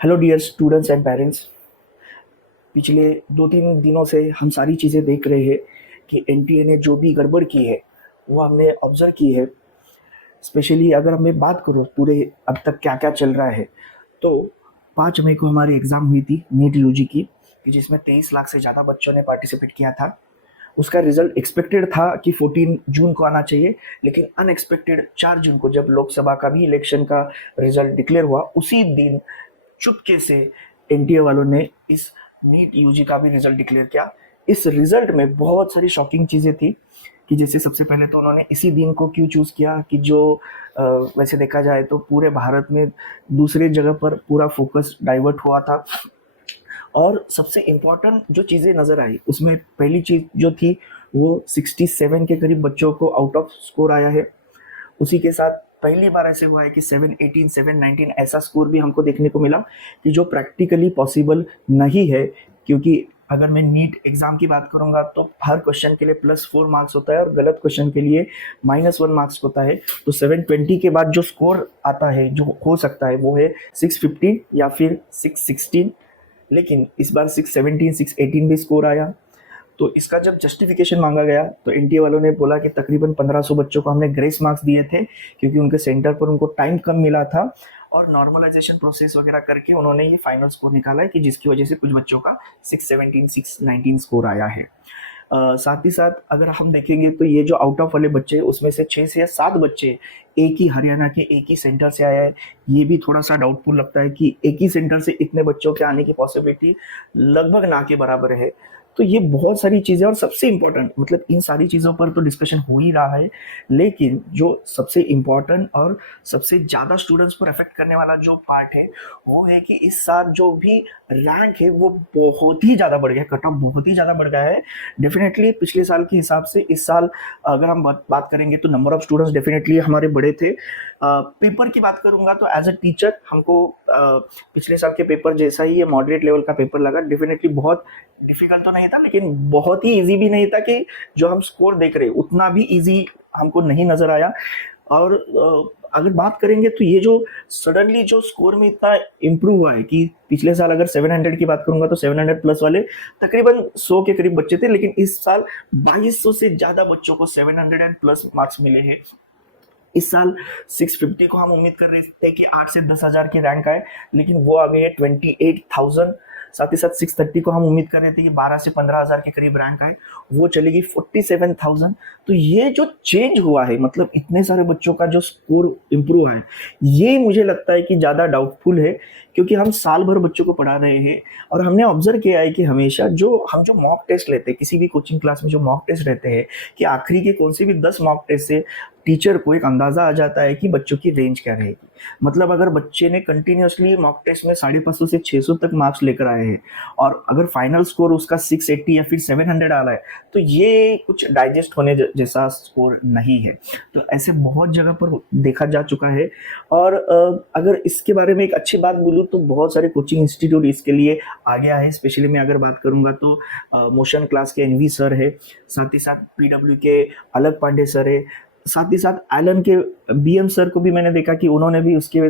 Hello dear students and parents. पिछले 2-3 दिनों से हम सारी चीज़ें देख रहे हैं कि एनटीए ने जो भी गड़बड़ की है वो हमने ऑब्जर्व की है। स्पेशली अगर मैं बात करूँ पूरे अब तक क्या क्या चल रहा है, तो 5 मई को हमारी एग्ज़ाम हुई थी नीट यूजी की, कि जिसमें 23 लाख से ज़्यादा बच्चों ने पार्टिसिपेट किया था। उसका रिजल्ट एक्सपेक्टेड था कि 14 जून को आना चाहिए, लेकिन अनएक्सपेक्टेड 4 जून को जब लोकसभा का भी इलेक्शन का रिजल्ट डिक्लेयर हुआ, उसी दिन चुपके से एनटीए वालों ने इस नीट यूजी का भी रिजल्ट डिक्लेयर किया। इस रिजल्ट में बहुत सारी शॉकिंग चीज़ें थी, कि जैसे सबसे पहले तो उन्होंने इसी दिन को क्यों चूज़ किया, कि जो वैसे देखा जाए तो पूरे भारत में दूसरे जगह पर पूरा फोकस डाइवर्ट हुआ था। और सबसे इम्पोर्टेंट जो चीज़ें नज़र आई उसमें पहली चीज़ जो थी वो 67 के करीब बच्चों को आउट ऑफ स्कोर आया है। उसी के साथ पहली बार ऐसे हुआ है कि 718 719 ऐसा स्कोर भी हमको देखने को मिला, कि जो प्रैक्टिकली पॉसिबल नहीं है। क्योंकि अगर मैं नीट एग्जाम की बात करूंगा तो हर क्वेश्चन के लिए +4 मार्क्स होता है और गलत क्वेश्चन के लिए -1 मार्क्स होता है। तो 720 के बाद जो स्कोर आता है, जो हो सकता है, वो है 650 या फिर 616। लेकिन इस बार 617 618 भी स्कोर आया। तो इसका जब जस्टिफिकेशन मांगा गया तो एनटीए वालों ने बोला कि तकरीबन 1500 बच्चों को हमने ग्रेस मार्क्स दिए थे, क्योंकि उनके सेंटर पर उनको टाइम कम मिला था, और नॉर्मलाइजेशन प्रोसेस वगैरह करके उन्होंने ये फाइनल स्कोर निकाला है, कि जिसकी वजह से कुछ बच्चों का 617 619 स्कोर आया है। साथ ही साथ अगर हम देखेंगे तो ये जो आउट ऑफ वाले बच्चे, उसमें से 6 से 7 बच्चे एक ही हरियाणा के एक ही सेंटर से आया है। ये भी थोड़ा सा डाउटफुल लगता है कि एक ही सेंटर से इतने बच्चों के आने की पॉसिबिलिटी लगभग ना के बराबर है। तो ये बहुत सारी चीज़ें, और सबसे इम्पोर्टेंट मतलब इन सारी चीज़ों पर तो डिस्कशन हो ही रहा है, लेकिन जो सबसे इम्पोर्टेंट और सबसे ज़्यादा स्टूडेंट्स पर अफेक्ट करने वाला जो पार्ट है वो है कि इस साल जो भी रैंक है वो बहुत ही ज़्यादा बढ़ गया है, कट ऑफ बहुत ही ज़्यादा बढ़ गया है। डेफिनेटली पिछले साल के हिसाब से इस साल अगर हम बात करेंगे तो नंबर ऑफ स्टूडेंट्स डेफिनेटली हमारे बड़े थे। पेपर की बात करूंगा तो एज अ टीचर हमको पिछले साल के पेपर जैसा ही ये मॉडरेट लेवल का पेपर लगा। डेफिनेटली बहुत डिफिकल्ट तो नहीं था, लेकिन बहुत ही इजी भी नहीं था कि जो हम स्कोर देख रहे उतना भी इजी हमको नहीं नजर आया। और अगर बात करेंगे तो ये जो सडनली जो स्कोर में इतना इम्प्रूव हुआ है, कि पिछले साल अगर 700 की बात करूंगा तो 700 प्लस वाले तकरीबन 100 के करीब बच्चे थे, लेकिन इस साल 2200 से ज्यादा बच्चों को 700 एंड प्लस मार्क्स मिले हैं। इस साल 650 को हम उम्मीद कर रहे थे कि 8 से 10,000 की रैंक आए, लेकिन वो आ गई है 28,000। साथ ही साथ 630 को हम उम्मीद कर रहे थे कि 12 से 15,000 के करीब रैंक आए, वो चलेगी 47,000। तो ये जो चेंज हुआ है, मतलब इतने सारे बच्चों का जो स्कोर इम्प्रूव है, ये मुझे लगता है कि ज़्यादा डाउटफुल है। क्योंकि हम साल भर बच्चों को पढ़ा रहे हैं, और हमने ऑब्जर्व किया है कि हमेशा जो मॉक टेस्ट लेते हैं किसी भी कोचिंग क्लास में, जो मॉक टेस्ट रहते हैं, कि आखिरी के कौन से भी 10 मॉक टेस्ट से टीचर को एक अंदाजा आ जाता है कि बच्चों की रेंज क्या रहेगी। मतलब अगर बच्चे ने कंटिन्यूअसली मॉक टेस्ट में 550 से 600 तक मार्क्स लेकर आए हैं, और अगर फाइनल स्कोर उसका 680 या फिर 700 आ रहा है, तो ये कुछ डाइजेस्ट होने जैसा स्कोर नहीं है। तो ऐसे बहुत जगह पर देखा जा चुका है। और अगर इसके बारे में एक अच्छी बात बोलूँ तो बहुत सारे कोचिंग इंस्टीट्यूट इसके लिए आ गया है। स्पेशली मैं अगर बात करूँगा तो मोशन क्लास के एनवी सर है, साथ ही साथ पीडब्ल्यू के अलग पांडे सर है, साथ ही साथ एलन के बीएम सर को भी मैंने देखा कि उन्होंने भी उसके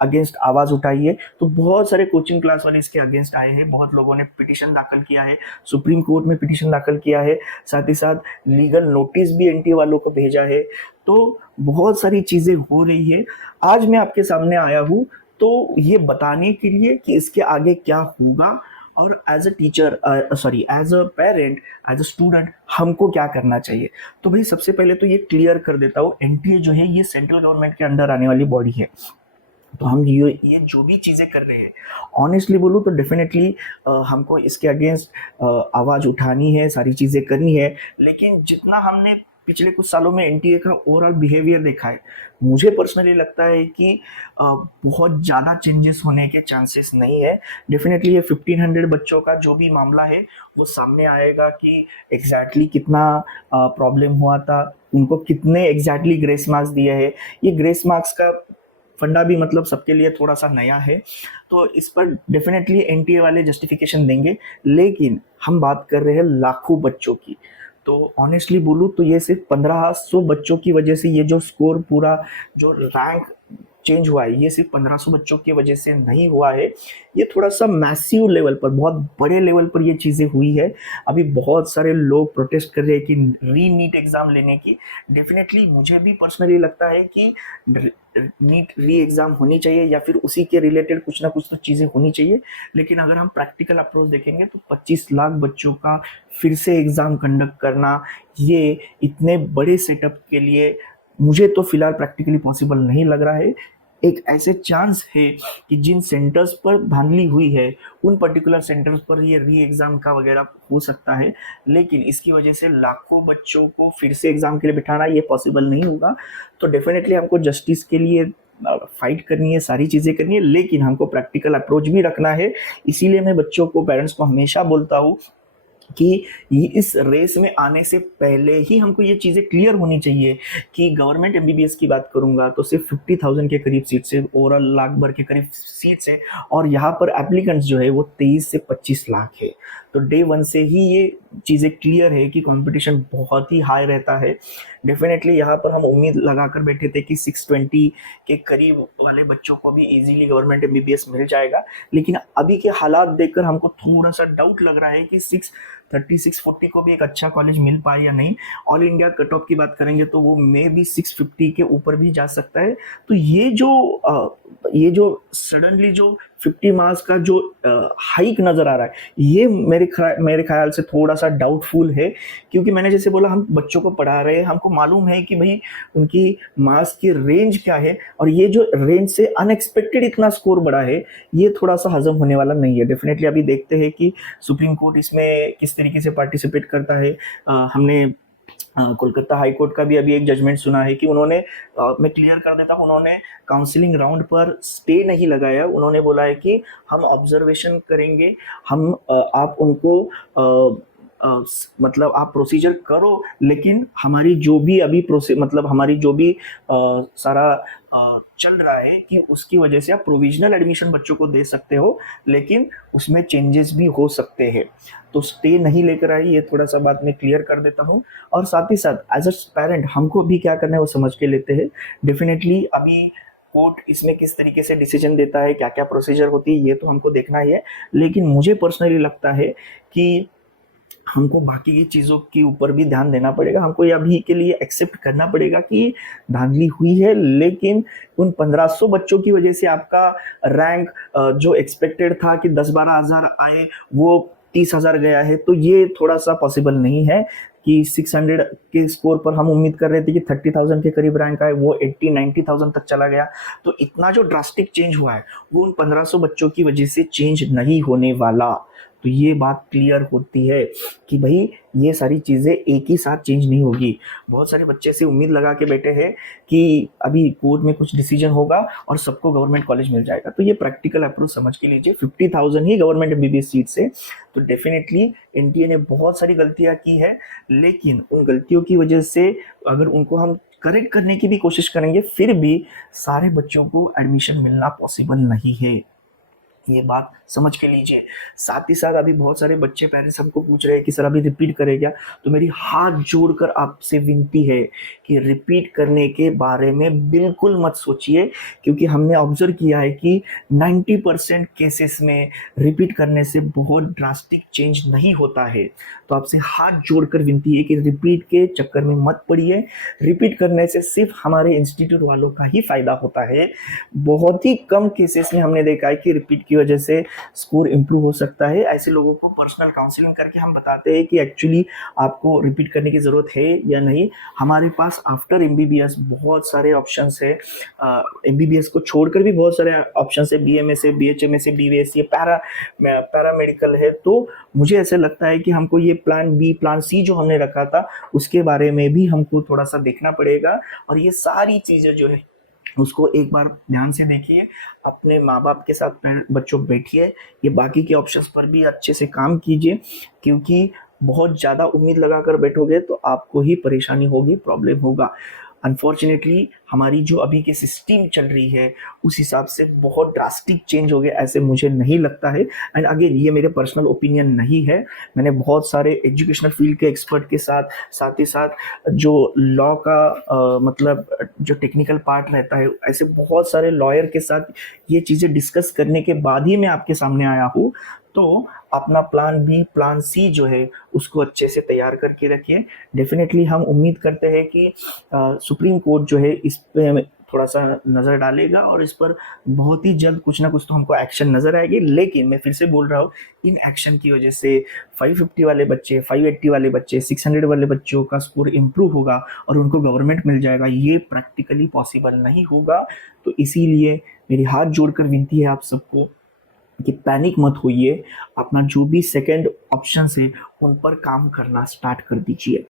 अगेंस्ट आवाज उठाई है। तो बहुत सारे कोचिंग क्लास वाले इसके अगेंस्ट आए हैं, बहुत लोगों ने पिटीशन दाखिल किया है, सुप्रीम कोर्ट में पिटीशन दाखिल किया है, साथ ही साथ लीगल नोटिस भी एनटीए वालों को भेजा है। तो बहुत सारी चीजें हो रही है। आज मैं आपके सामने आया हूँ तो ये बताने के लिए कि इसके आगे क्या होगा, और as a teacher, sorry, as a parent, as a student हमको क्या करना चाहिए। तो भाई सबसे पहले तो ये क्लियर कर देता हूँ, एनटीए जो है ये सेंट्रल गवर्नमेंट के अंडर आने वाली बॉडी है। तो हम ये जो भी चीज़ें कर रहे हैं, ऑनेस्टली बोलूँ तो डेफिनेटली हमको इसके अगेंस्ट आवाज़ उठानी है, सारी चीज़ें करनी है। लेकिन जितना हमने पिछले कुछ सालों में एनटीए का ओवरऑल बिहेवियर देखा है, मुझे पर्सनली लगता है कि बहुत ज़्यादा चेंजेस होने के चांसेस नहीं है। डेफिनेटली ये 1500 बच्चों का जो भी मामला है वो सामने आएगा, कि एग्जैक्टली कितना प्रॉब्लम हुआ था, उनको कितने एग्जैक्टली ग्रेस मार्क्स दिए हैं। ये ग्रेस मार्क्स का फंडा भी मतलब सबके लिए थोड़ा सा नया है, तो इस पर डेफिनेटली एनटीए वाले जस्टिफिकेशन देंगे। लेकिन हम बात कर रहे हैं लाखों बच्चों की। तो ऑनेस्टली बोलूँ तो ये सिर्फ 1500 बच्चों की वजह से ये जो स्कोर पूरा, जो रैंक चेंज हुआ है ये सिर्फ 1500 बच्चों की वजह से नहीं हुआ है, ये थोड़ा सा मैसिव लेवल पर, बहुत बड़े लेवल पर ये चीज़ें हुई है। अभी बहुत सारे लोग प्रोटेस्ट कर रहे हैं कि री नीट एग्ज़ाम लेने की। डेफिनेटली मुझे भी पर्सनली लगता है कि नीट री एग्ज़ाम होनी चाहिए या फिर उसी के रिलेटेड कुछ ना कुछ तो चीज़ें होनी चाहिए। लेकिन अगर हम प्रैक्टिकल अप्रोच देखेंगे तो 25 लाख बच्चों का फिर से एग्ज़ाम कंडक्ट करना, ये इतने बड़े सेटअप के लिए मुझे तो फिलहाल प्रैक्टिकली पॉसिबल नहीं लग रहा है। एक ऐसे चांस है कि जिन सेंटर्स पर धांधली हुई है उन पर्टिकुलर सेंटर्स पर ये री एग्ज़ाम का वगैरह हो सकता है, लेकिन इसकी वजह से लाखों बच्चों को फिर से एग्ज़ाम के लिए बिठाना ये पॉसिबल नहीं होगा। तो डेफिनेटली हमको जस्टिस के लिए फाइट करनी है, सारी चीज़ें करनी है, लेकिन हमको प्रैक्टिकल अप्रोच भी रखना है। इसीलिए मैं बच्चों को, पेरेंट्स को हमेशा बोलता हूँ कि ये इस रेस में आने से पहले ही हमको ये चीज़ें क्लियर होनी चाहिए कि गवर्नमेंट एमबीबीएस की बात करूंगा तो सिर्फ 50,000 के करीब सीट्स है, ओवरऑल लाख भर के करीब सीट्स है, और यहाँ पर एप्लीकेंट्स जो है वो 23 से 25 लाख है। तो डे वन से ही ये चीज़ें क्लियर है कि कंपटीशन बहुत ही हाई रहता है। डेफिनेटली यहाँ पर हम उम्मीद लगा कर बैठे थे कि 620 के करीब वाले बच्चों को भी इजीली गवर्नमेंट एमबीबीएस मिल जाएगा, लेकिन अभी के हालात देखकर हमको थोड़ा सा डाउट लग रहा है कि 630 640 को भी एक अच्छा कॉलेज मिल पाए या नहीं। ऑल इंडिया कट ऑफ की बात करेंगे तो वो मे भी 650 के ऊपर भी जा सकता है। तो ये जो सडनली जो 50 मार्क्स का जो हाइक नज़र आ रहा है, ये मेरे ख्याल से थोड़ा सा डाउटफुल है, क्योंकि मैंने जैसे बोला हम बच्चों को पढ़ा रहे हैं, हमको मालूम है कि भाई उनकी मार्क्स की रेंज क्या है, और ये जो रेंज से अनएक्सपेक्टेड इतना स्कोर बढ़ा है, ये थोड़ा सा हजम होने वाला नहीं है। डेफिनेटली अभी देखते हैं कि सुप्रीम कोर्ट इसमें किस तरीके से पार्टिसिपेट करता है। हमने कोलकाता हाई कोर्ट का भी अभी एक जजमेंट सुना है कि उन्होंने, मैं क्लियर कर देता हूँ, उन्होंने काउंसलिंग राउंड पर स्टे नहीं लगाया। उन्होंने बोला है कि हम ऑब्जर्वेशन करेंगे, हम आप उनको मतलब आप प्रोसीजर करो, लेकिन हमारी जो भी अभी मतलब हमारी जो भी सारा चल रहा है कि उसकी वजह से आप प्रोविजनल एडमिशन बच्चों को दे सकते हो, लेकिन उसमें चेंजेस भी हो सकते हैं। तो स्टे नहीं लेकर आई, ये थोड़ा सा बात मैं क्लियर कर देता हूँ। और साथ ही साथ एज अ पेरेंट हमको भी क्या करना है वो समझ के लेते हैं। डेफिनेटली अभी कोर्ट इसमें किस तरीके से डिसीजन देता है, क्या क्या प्रोसीजर होती है, ये तो हमको देखना ही है, लेकिन मुझे पर्सनली लगता है कि हमको बाकी की चीज़ों के ऊपर भी ध्यान देना पड़ेगा। हमको ये अभी के लिए एक्सेप्ट करना पड़ेगा कि धांधली हुई है, लेकिन उन 1500 बच्चों की वजह से आपका रैंक जो एक्सपेक्टेड था कि 10-12 हज़ार आए, वो 30,000 गया है। तो ये थोड़ा सा पॉसिबल नहीं है कि 600 के स्कोर पर हम उम्मीद कर रहे थे कि 30,000 के करीब रैंक आए, वो 80-90,000 तक चला गया। तो इतना जो ड्रास्टिक चेंज हुआ है वो उन 1500 बच्चों की वजह से चेंज नहीं होने वाला। तो ये बात क्लियर होती है कि भाई ये सारी चीज़ें एक ही साथ चेंज नहीं होगी। बहुत सारे बच्चे से उम्मीद लगा के बैठे हैं कि अभी कोर्ट में कुछ डिसीजन होगा और सबको गवर्नमेंट कॉलेज मिल जाएगा। तो ये प्रैक्टिकल अप्रोच समझ के लीजिए। 50,000 ही गवर्नमेंट एमबीबीएस सीट से, तो डेफिनेटली एनटीए ने बहुत सारी गलतियां की है, लेकिन उन गलतियों की वजह से अगर उनको हम करेक्ट करने की भी कोशिश करेंगे, फिर भी सारे बच्चों को एडमिशन मिलना पॉसिबल नहीं है। ये बात समझ के लीजिए। साथ ही साथ अभी बहुत सारे बच्चे, पेरेंट्स हमको पूछ रहे हैं कि सर अभी रिपीट करे क्या। तो मेरी हाथ जोड़कर आपसे विनती है कि रिपीट करने के बारे में बिल्कुल मत सोचिए, क्योंकि हमने ऑब्जर्व किया है कि 90% केसेस में रिपीट करने से बहुत ड्रास्टिक चेंज नहीं होता है। तो आपसे हाथ जोड़कर विनती है कि रिपीट के चक्कर में मत पड़िए। रिपीट करने से सिर्फ हमारे इंस्टीट्यूट वालों का ही फायदा होता है। बहुत ही कम केसेस में हमने देखा है कि रिपीट की वजह से स्कोर इंप्रूव हो सकता है। ऐसे लोगों को पर्सनल काउंसलिंग करके हम बताते हैं कि एक्चुअली आपको रिपीट करने की ज़रूरत है या नहीं। हमारे पास आफ्टर एमबीबीएस बहुत सारे ऑप्शंस है। एमबीबीएस को छोड़कर भी बहुत सारे ऑप्शंस है, बीएमएस है, बीएचएमएस है, बीवीएस है, पैरामेडिकल है। तो मुझे ऐसे लगता है कि हमको ये प्लान बी, प्लान सी जो हमने रखा था उसके बारे में भी हमको थोड़ा सा देखना पड़ेगा। और ये सारी चीज़ें जो है उसको एक बार ध्यान से देखिए, अपने माँ बाप के साथ बच्चों बैठिए, ये बाकी के ऑप्शंस पर भी अच्छे से काम कीजिए, क्योंकि बहुत ज़्यादा उम्मीद लगाकर बैठोगे तो आपको ही परेशानी होगी, प्रॉब्लम होगा। अनफॉर्चुनेटली हमारी जो अभी की सिस्टम चल रही है उस हिसाब से बहुत ड्रास्टिक चेंज हो गया ऐसे मुझे नहीं लगता है। एंड अगेन ये मेरे पर्सनल ओपिनियन नहीं है, मैंने बहुत सारे एजुकेशनल फील्ड के एक्सपर्ट के साथ साथ ही साथ जो लॉ का मतलब जो टेक्निकल पार्ट रहता है ऐसे बहुत सारे लॉयर के साथ ये चीज़ें डिस्कस करने के बाद ही मैं आपके सामने आया हूँ। तो अपना प्लान बी प्लान सी जो है उसको अच्छे से तैयार करके रखिए। डेफिनेटली हम उम्मीद करते हैं कि सुप्रीम कोर्ट जो है इस पे थोड़ा सा नज़र डालेगा और इस पर बहुत ही जल्द कुछ ना कुछ तो हमको एक्शन नज़र आएगी। लेकिन मैं फिर से बोल रहा हूँ, इन एक्शन की वजह से 550 वाले बच्चे, 580 वाले बच्चे, 600 वाले बच्चों का स्कोर इम्प्रूव होगा और उनको गवर्नमेंट मिल जाएगा, ये प्रैक्टिकली पॉसिबल नहीं होगा। तो इसीलिए मेरी हाथ जोड़कर विनती है आप सबको कि पैनिक मत होइए, अपना जो भी सेकंड ऑप्शन है उन पर काम करना स्टार्ट कर दीजिए।